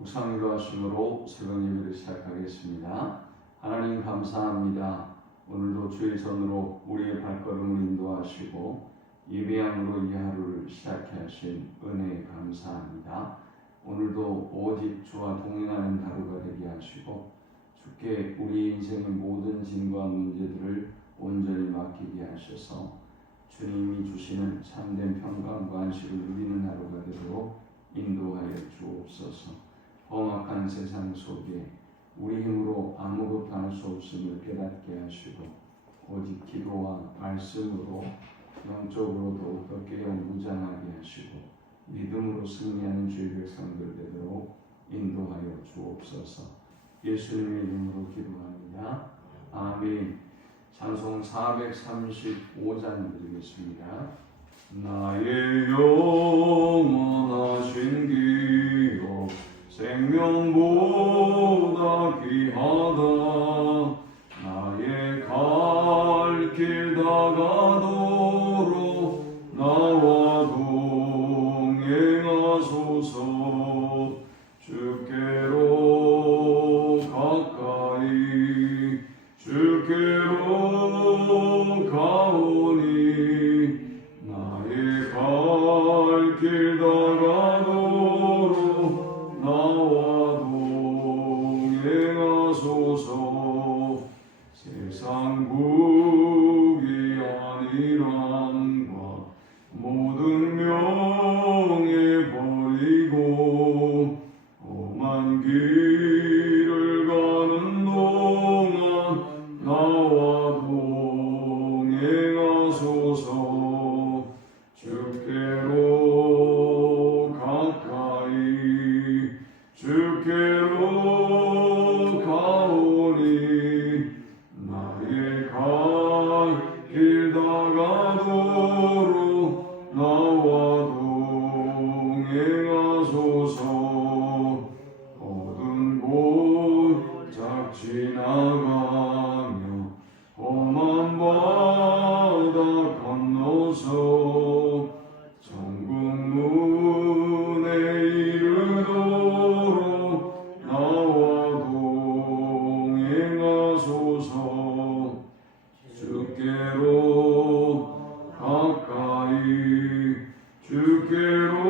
묵상기도 하심으로 새벽 예배를 시작하겠습니다. 하나님 감사합니다. 오늘도 주의 손으로 우리의 발걸음을 인도하시고 예배함으로 이 하루를 시작해 하신 은혜에 감사합니다. 오늘도 오직 주와 동행하는 하루가 되게 하시고 주께 우리 인생의 모든 짐과 문제들을 온전히 맡기게 하셔서 주님이 주시는 참된 평강과 안식을 누리는 하루가 되도록 인도하여 주옵소서. 험악한 세상 속에 우리 힘으로 아무것도 할 수 없음을 깨닫게 하시고 오직 기도와 말씀으로 영적으로 더욱더 깨어 무장하게 하시고 믿음으로 승리하는 주의 백성들 되도록 인도하여 주옵소서. 예수님의 이름으로 기도합니다. 아멘. 찬송 435장 드리겠습니다. 나의 영원하신 기업 생명보다 귀하다. 나의 갈 길 다가도록 나와 동행하소서. 주께로 가까이 주께로 가오니 나의 갈 길 다가도록 나와 동행하소서. 세상 국이 아니란과 모든 명예 버리고 험한 길을 가는 동안 나와 동행하소서. 주께로 가까이 주께로 가오니 나의 갈 길 다가도록 나와 동행하소서. 어두운 곳 작 지나가며 험한 바다 건너서 천국 문에 이르도록 나와 동행하소서. 주께로 가까이 주께로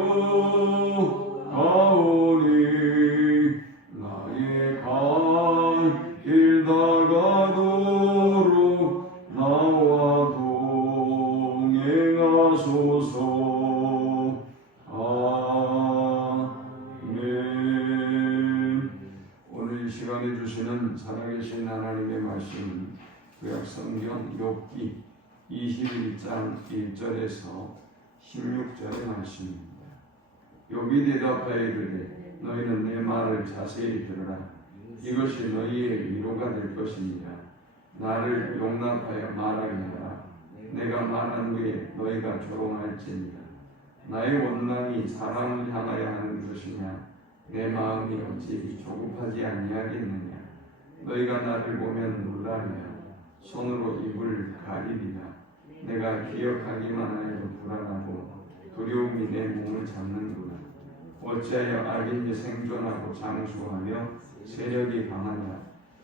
가오니 나의 갈 길 다가도록 나와 동행하소서. 아멘. 오늘 이 시간에 주시는 살아계신 하나님의 말씀은 구약성경 욥기 21장 1절에서 16절의 말씀입니다. 욥이 대답하여 이르되 너희는 내 말을 자세히 들으라. 이것이 너희의 위로가 될 것입니다. 나를 용납하여 말하게 하라. 내가 말한 후에 너희가 조롱할지니라. 나의 원망이 사람을 향하여 하는 것이냐? 내 마음이 어찌 조급하지 아니하겠느냐? 너희가 나를 보면 놀라리라. 손으로 입을 가리리라. 내가 기억하기만 하여도 불안하고 두려움이 내 몸을 잡는구나. 어찌하여 악인이 생존하고 장수하며 세력이 강하냐?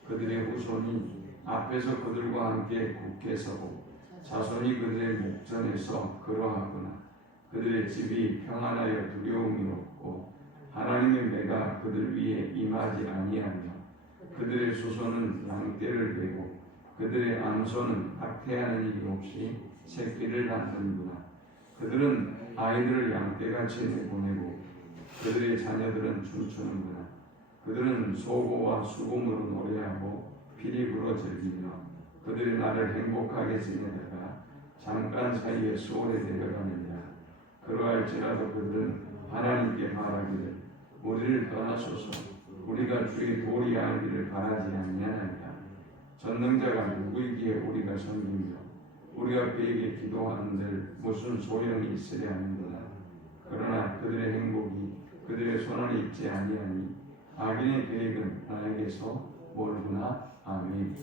그들의 후손이 앞에서 그들과 함께 굳게 서고 자손이 그들의 목전에서 그러하구나. 그들의 집이 평안하여 두려움이 없고 하나님의 매가 그들 위에 임하지 아니하며 그들의 수손은 양떼를 베고 그들의 암소는 박태하는 일이 없이 새끼를 낳는구나. 그들은 아이들을 양떼같이 내보내고 그들의 자녀들은 춤추는구나. 그들은 소고와 수금으로 노래하고 피리 불어 즐기며 그들의 날을 행복하게 지내다가 잠깐 사이에 수월에 내려가느니라. 그러할지라도 그들은 하나님께 말하기를 우리를 떠나소서. 우리가 주의 도리 알기를 바라지 아니하나이다. 전능자가 누구이기에 우리가 섬기며 우리가 그에게 기도하는들 무슨 소용이 있으랴 하는구나. 그러나 그들의 행복이 그들의 손안에 있지 아니하니 악인의 계획은 나에게서 멀구나. 아멘.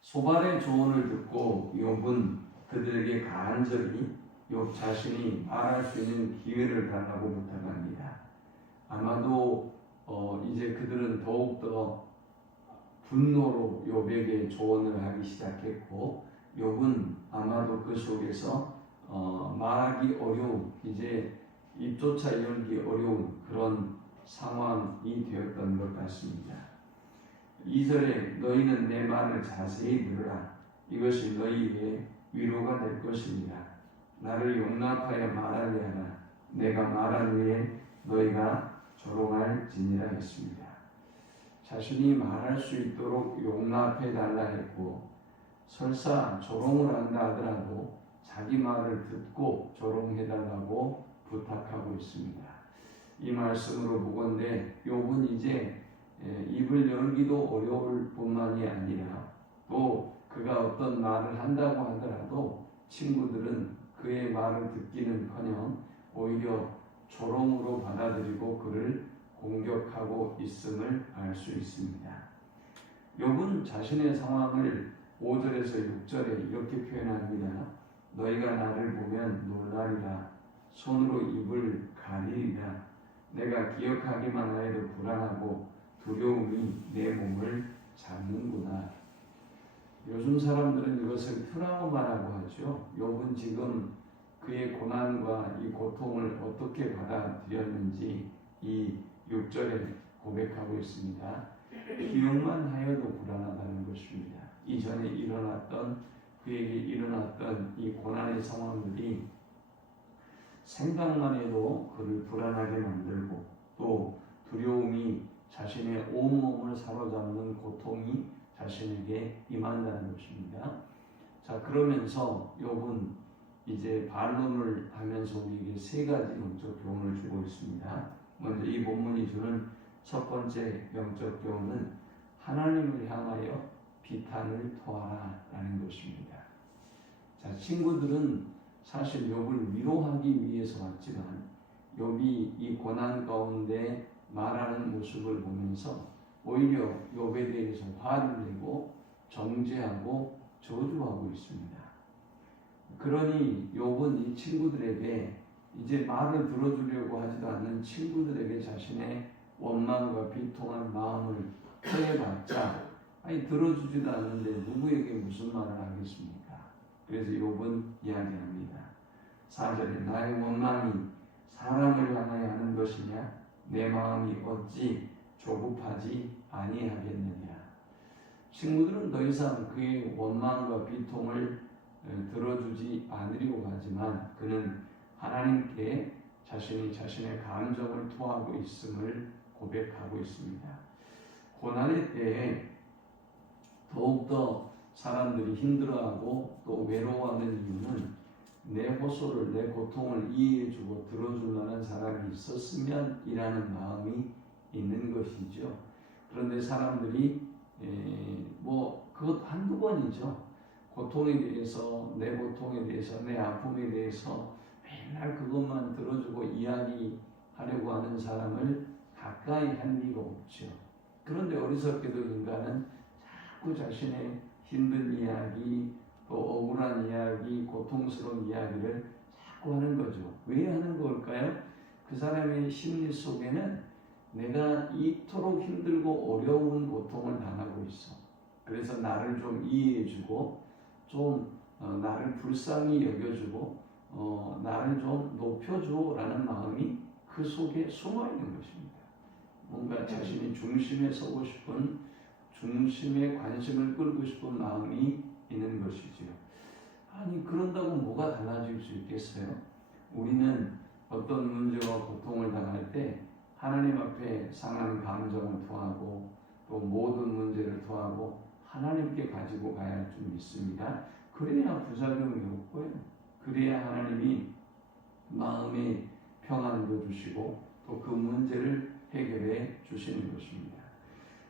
소발의 조언을 듣고 욥은 그들에게 간절히 욥 자신이 말할 수 있는 기회를 달라고 부탁합니다. 아마도 이제 그들은 더욱더 분노로 욥에게 조언을 하기 시작했고, 욥은 아마도 그 속에서 말하기 어려운, 이제 입조차 열기 어려운 그런 상황이 되었던 것 같습니다. 2절에 너희는 내 말을 자세히 들으라. 이것이 너희에게 위로가 될 것입니다. 나를 용납하여 말하게 하라. 내가 말한 후에 너희가 조롱할지니라 했습니다. 자신이 말할 수 있도록 용납해 달라 했고, 설사 조롱을 한다 하더라도 자기 말을 듣고 조롱해 달라고 부탁하고 있습니다. 이 말씀으로 보건대 욥은 이제 입을 열기도 어려울 뿐만이 아니라 또 그가 어떤 말을 한다고 하더라도 친구들은 그의 말을 듣기는커녕 오히려 조롱으로 받아들이고 그를 공격하고 있음을 알 수 있습니다. 욥은 자신의 상황을 5절에서 6절에 이렇게 표현합니다. 너희가 나를 보면 놀라리라. 손으로 입을 가리리라. 내가 기억하기만 하여도 불안하고 두려움이 내 몸을 잡는구나. 요즘 사람들은 이것을 트라우마라고 하죠. 욥은 지금 그의 고난과 이 고통을 어떻게 받아들였는지 이 6절에 고백하고 있습니다. 기억만 하여도 불안하다는 것입니다. 이전에 그에게 일어났던 이 고난의 상황들이 생각만 해도 그를 불안하게 만들고 또 두려움이 자신의 온몸을 사로잡는 고통이 자신에게 임한다는 것입니다. 자, 그러면서 욥은 이제 반론을 하면서 우리에게 세 가지 영적 교훈을 주고 있습니다. 먼저 이 본문이 주는 첫 번째 영적 교훈은 하나님을 향하여 비탄을 토하라 라는 것입니다. 자, 친구들은 사실 욥을 위로하기 위해서 왔지만 욥이 이 고난 가운데 말하는 모습을 보면서 오히려 욥에 대해서 화를 내고 정죄하고 저주하고 있습니다. 그러니 욥은 이 친구들에게 이제 말을 들어주려고 하지도 않는 친구들에게 자신의 원망과 비통한 마음을 표해봤자 들어주지도 않는데 누구에게 무슨 말을 하겠습니까? 그래서 욥은 이야기합니다. 4절에 나의 원망이 사람을 향하여 하는 것이냐? 내 마음이 어찌 조급하지 아니하겠느냐? 친구들은 더 이상 그의 원망과 비통을 들어주지 않으려고 하지만 그는 하나님께 자신의 감정을 토하고 있음을 고백하고 있습니다. 고난의 때에 더욱더 사람들이 힘들어하고 또 외로워하는 이유는 내 호소를, 내 고통을 이해해주고 들어줄 만한 사람이 있었으면 이라는 마음이 있는 것이죠. 그런데 사람들이 그것 한두 번이죠. 고통에 대해서, 내 고통에 대해서, 내 아픔에 대해서 맨날 그것만 들어주고 이야기하려고 하는 사람을 가까이 할 리가 없죠. 그런데 어리석게도 인간은 자꾸 자신의 힘든 이야기, 또 억울한 이야기, 고통스러운 이야기를 자꾸 하는 거죠. 왜 하는 걸까요? 그 사람의 심리 속에는 내가 이토록 힘들고 어려운 고통을 당하고 있어. 그래서 나를 좀 이해해주고 좀 나를 불쌍히 여겨주고 나를 좀 높여줘라는 마음이 그 속에 숨어있는 것입니다. 뭔가 자신이 중심에 서고 싶은, 중심에 관심을 끌고 싶은 마음이 있는 것이지요. 아니 그런다고 뭐가 달라질 수 있겠어요? 우리는 어떤 문제와 고통을 당할 때 하나님 앞에 상한 감정을 토하고 또 모든 문제를 토하고 하나님께 가지고 가야 할 줄 믿습니다. 그래야 부작용이 없고요. 그래야 하나님이 마음의 평안도 주시고 또 그 문제를 해결해 주시는 것입니다.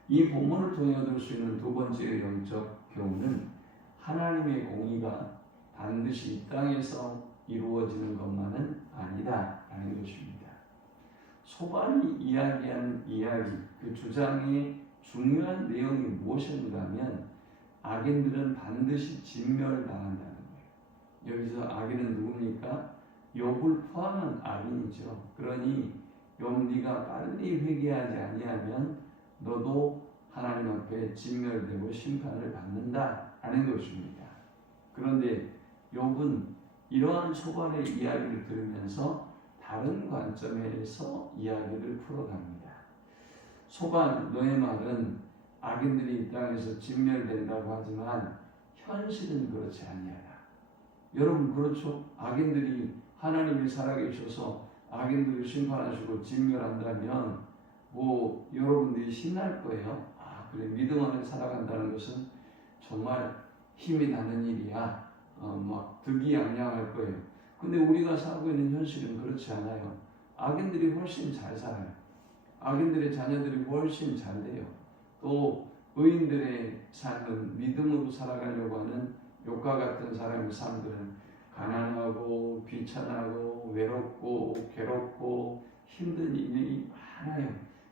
이 본문을 통해 얻을 수 있는 두 번째 영적 교훈은 하나님의 공의가 반드시 이 땅에서 이루어지는 것만은 아니다라는 것입니다. 소반이 이야기한 이야기, 그 주장의 중요한 내용이 무엇인가 하면 악인들은 반드시 진멸당한다는 거예요. 여기서 악인은 누굽니까? 욥을 포함한 악인이죠. 그러니 욥 네가 빨리 회개하지 아니하면 너도 하나님 앞에 진멸되고 심판을 받는다 하는 것입니다. 그런데 욥은 이러한 소반의 이야기를 들으면서 다른 관점에서 이야기를 풀어갑니다. 소반 너의 말은 악인들이 이 땅에서 진멸된다고 하지만 현실은 그렇지 아니하다. 여러분 그렇죠? 악인들이 하나님이 살아계셔서 악인들을 심판하시고 진멸한다면 뭐 여러분들이 신날 거예요. 아 그래 믿음 안에 살아간다는 것은 정말 힘이 나는 일이야. 막 득이양양할 거예요. 근데 우리가 살고 있는 현실은 그렇지 않아요. 악인들이 훨씬 잘 살아요. 악인들의 자녀들이 훨씬 잘 돼요. 또 의인들의 삶은 믿음으로 살아가려고 하는 욥과 같은 사람의 삶들은 가난하고 비천하고 외롭고 괴롭고 힘든 일이 많아요.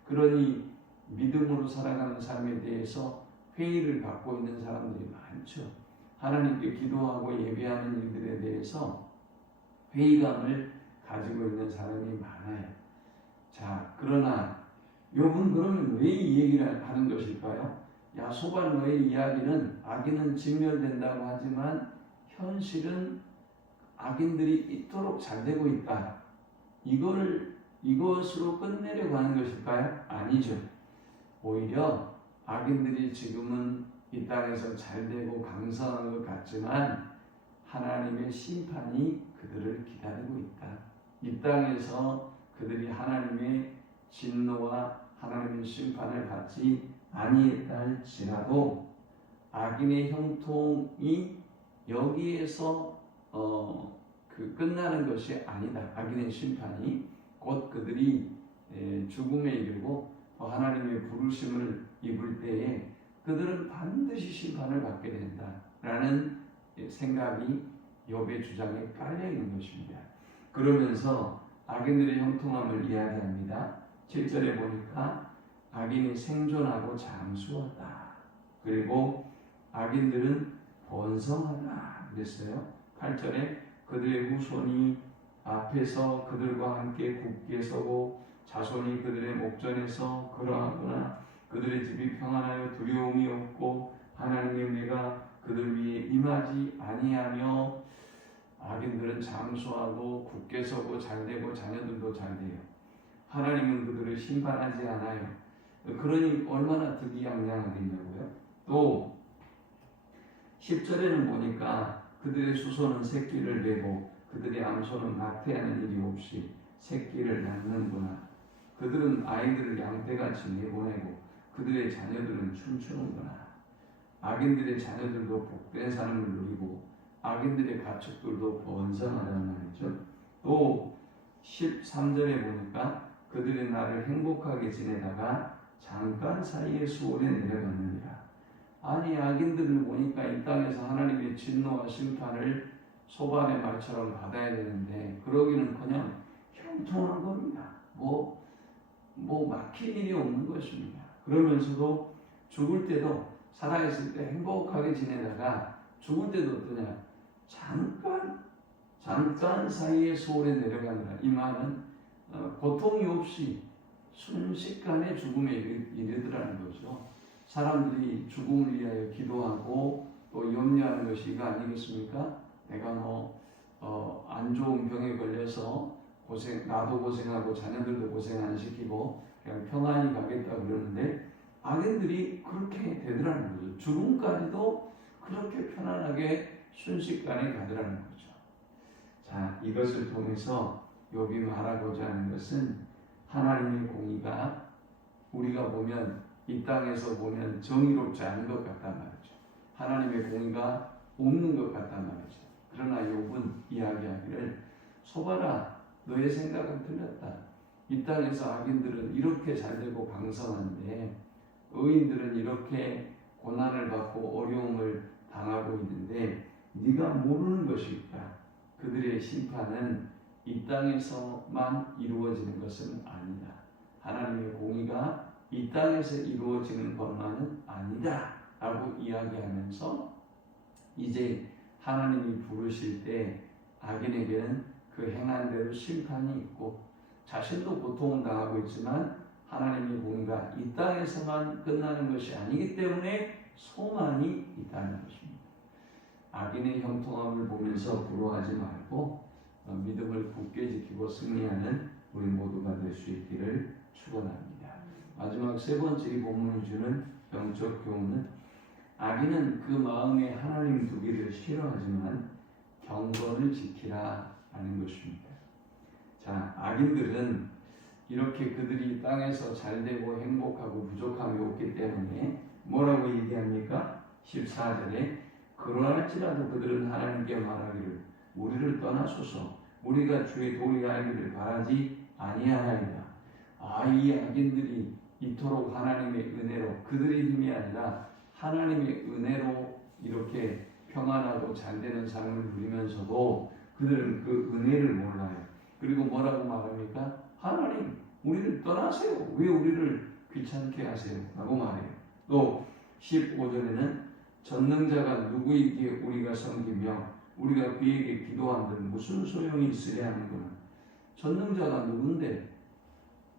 그러니 믿음으로 살아가는 삶에 대해서 회의를 받고 있는 사람들이 많죠. 하나님께 기도하고 예배하는 일들에 대해서 회의감을 가지고 있는 사람이 많아요. 자, 그러나 욥은 그러면 왜 이 얘기를 하는 것일까요? 야, 소반 너의 이야기는 악인은 진멸된다고 하지만 현실은 악인들이 이토록 잘 되고 있다. 이것으로 끝내려고 하는 것일까요? 아니죠. 오히려 악인들이 지금은 이 땅에서 잘 되고 강성한 것 같지만 하나님의 심판이 그들을 기다리고 있다. 이 땅에서 그들이 하나님의 진노와 하나님의 심판을 받지 아니했다 할지라도 악인의 형통이 여기에서 끝나는 것이 아니다. 악인의 심판이 곧 그들이 죽음에 이르고 하나님의 부르심을 입을 때에 그들은 반드시 심판을 받게 된다라는 생각이 욥의 주장에 깔려 있는 것입니다. 그러면서 악인들의 형통함을 이야기합니다. 7절에 보니까 악인이 생존하고 장수하다. 그리고 악인들은 번성하다 그랬어요. 8절에 그들의 후손이 앞에서 그들과 함께 굳게 서고 자손이 그들의 목전에서 걸어가거나 그들의 집이 평안하여 두려움이 없고 하나님의 은혜가 그들 위에 임하지 아니하며 악인들은 장수하고 굳게 서고 잘되고 자녀들도 잘돼요. 하나님은 그들을 심판하지 않아요. 그러니 얼마나 득이양양하겠냐고요. 또 10절에는 보니까 그들의 수소는 새끼를 내고 그들의 암소는 낙태하는 일이 없이 새끼를 낳는구나. 그들은 아이들을 양떼같이 내보내고 그들의 자녀들은 춤추는구나. 악인들의 자녀들도 복된 삶을 누리고 악인들의 가축들도 번성하다는 말이죠. 또 13절에 보니까 그들의 날을 행복하게 지내다가 잠깐 사이에 수월에 내려갔느니라. 아니 악인들을 보니까 이 땅에서 하나님의 진노와 심판을 소반의 말처럼 받아야 되는데 그러기는커녕 형통한 겁니다. 뭐 막힐 일이 없는 것입니다. 그러면서도 죽을 때도 살아있을 때 행복하게 지내다가 죽을 때도 어떠냐? 잠깐 사이에 수월에 내려가느라. 이 말은 고통이 없이 순식간에 죽음에 이르더라는 거죠. 사람들이 죽음을 위하여 기도하고 또 염려하는 것이 이거 아니겠습니까? 내가 안 좋은 병에 걸려서 나도 고생하고 자녀들도 고생 안 시키고 그냥 평안히 가겠다 그러는데 악인들이 그렇게 되더라는 거죠. 죽음까지도 그렇게 편안하게 순식간에 가더라는 거죠. 자, 이것을 통해서 욥이 말하고자 하는 것은 하나님의 공의가 우리가 보면 이 땅에서 보면 정의롭지 않은 것 같단 말이죠. 하나님의 공의가 없는 것 같단 말이죠. 그러나 욥은 이야기하기를 소발아 너의 생각은 틀렸다. 이 땅에서 악인들은 이렇게 잘되고 강성한데 의인들은 이렇게 고난을 받고 어려움을 당하고 있는데 네가 모르는 것이 있다. 그들의 심판은 이 땅에서만 이루어지는 것은 아니다. 하나님의 공의가 이 땅에서 이루어지는 것만은 아니다 라고 이야기하면서 이제 하나님이 부르실 때 악인에게는 그 행한 대로 심판이 있고 자신도 고통을 당하고 있지만 하나님의 공의가 이 땅에서만 끝나는 것이 아니기 때문에 소망이 있다는 것입니다. 악인의 형통함을 보면서 부러워하지 말고 믿음을 굳게 지키고 승리하는 우리 모두가 될 수 있기를 축원합니다. 마지막 세 번째 이 본문이 주는 영적 교훈은 악인은 그 마음에 하나님 두기를 싫어하지만 경건을 지키라 하는 것입니다. 자, 악인들은 이렇게 그들이 땅에서 잘되고 행복하고 부족함이 없기 때문에 뭐라고 얘기합니까? 14절에 그러할지라도 그들은 하나님께 말하기를 우리를 떠나소서 우리가 주의 도리 알기를 바라지 아니하나이다. 이 악인들이 이토록 하나님의 은혜로 그들의 힘이 아니라 하나님의 은혜로 이렇게 평안하고 잘되는 삶을 누리면서도 그들은 그 은혜를 몰라요. 그리고 뭐라고 말합니까? 하나님 우리를 떠나세요. 왜 우리를 귀찮게 하세요? 라고 말해요. 또 15절에는 전능자가 누구에게 우리가 섬기며 우리가 그에게 기도한들 무슨 소용이 있으랴 하는구나. 전능자가 누군데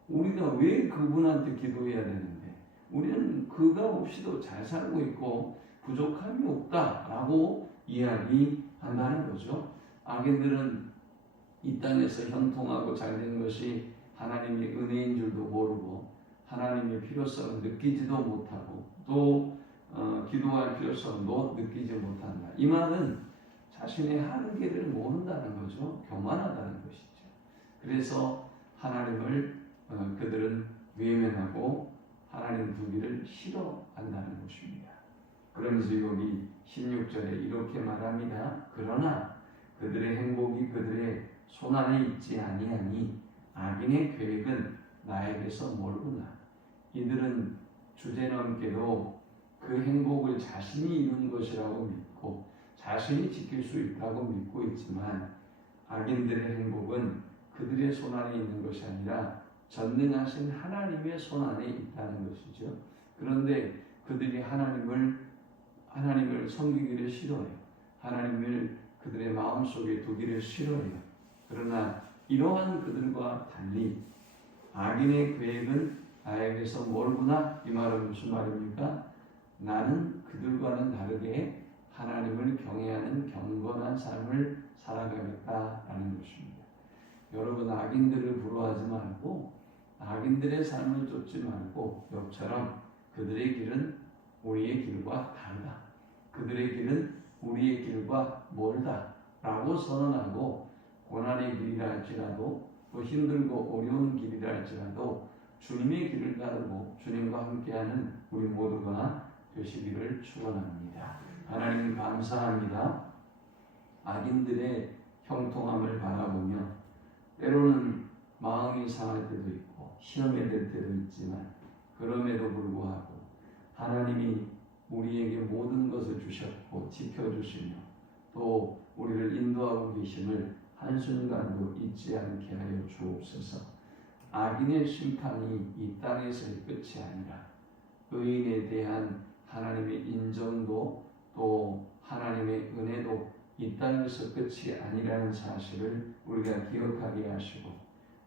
우리가 왜 그분한테 기도해야 되는데 우리는 그가 없이도 잘 살고 있고 부족함이 없다라고 이야기한다는 거죠. 악인들은 이 땅에서 형통하고 잘된 것이 하나님의 은혜인 줄도 모르고 하나님의 필요성을 느끼지도 못하고 또 기도할 필요성도 느끼지 못한다. 이 말은 자신의 한계를 모른다는 거죠. 교만하다는 것이죠. 그래서 하나님을 그들은 외면하고 하나님 두기를 싫어한다는 것입니다. 그러면서 여기 16절에 이렇게 말합니다. 그러나 그들의 행복이 그들의 손안에 있지 아니하니 악인의 계획은 나에게서 멀구나. 이들은 주제넘게도 그 행복을 자신이 이룬 것이라고 믿고 자신이 지킬 수 있다고 믿고 있지만 악인들의 행복은 그들의 손안에 있는 것이 아니라 전능하신 하나님의 손안에 있다는 것이죠. 그런데 그들이 하나님을 섬기기를 싫어해요. 하나님을 그들의 마음속에 두기를 싫어해요. 그러나 이러한 그들과 달리 악인의 계획은 나에게서 멀구나. 이 말은 무슨 말입니까? 나는 그들과는 다르게 하나님을 경외하는 경건한 삶을 살아가겠다라는 것입니다. 여러분 악인들을 부러워하지 말고 악인들의 삶을 쫓지 말고 욥처럼 그들의 길은 우리의 길과 다르다. 그들의 길은 우리의 길과 멀다 라고 선언하고 고난의 길이라 할지라도 또 힘들고 어려운 길이라 할지라도 주님의 길을 따르고 주님과 함께하는 우리 모두가 되시기를 축원합니다. 하나님 감사합니다. 악인들의 형통함을 바라보며 때로는 마음이 상할 때도 있고 시험에 들 때도 있지만 그럼에도 불구하고 하나님이 우리에게 모든 것을 주셨고 지켜주시며 또 우리를 인도하고 계심을 한순간도 잊지 않게 하여 주옵소서. 악인의 심판이 이 땅에서의 끝이 아니라 의인에 대한 하나님의 인정도 또 하나님의 은혜도 이 땅에서 끝이 아니라는 사실을 우리가 기억하게 하시고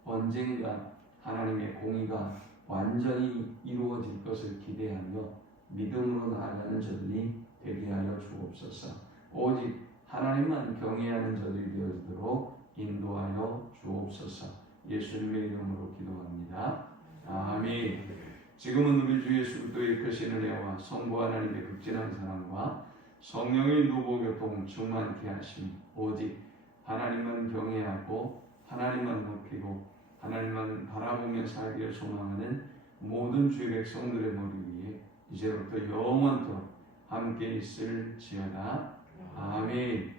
언젠가 하나님의 공의가 완전히 이루어질 것을 기대하며 믿음으로 나아가는 저들이 되게 하여 주옵소서. 오직 하나님만 경외하는 저들이 되어지도록 인도하여 주옵소서. 예수님의 이름으로 기도합니다. 아멘. 지금은 우리 주 예수 그리스도의 크신 은혜와 성부 하나님의 극진한 사랑과 성령의 인도 교통 충만케 하심 오직 하나님만 경외하고 하나님만 높이고 하나님만 바라보며 살기를 소망하는 모든 주의 백성들의 머리 위에 이제부터 영원토록 함께 있을지어다. 아멘.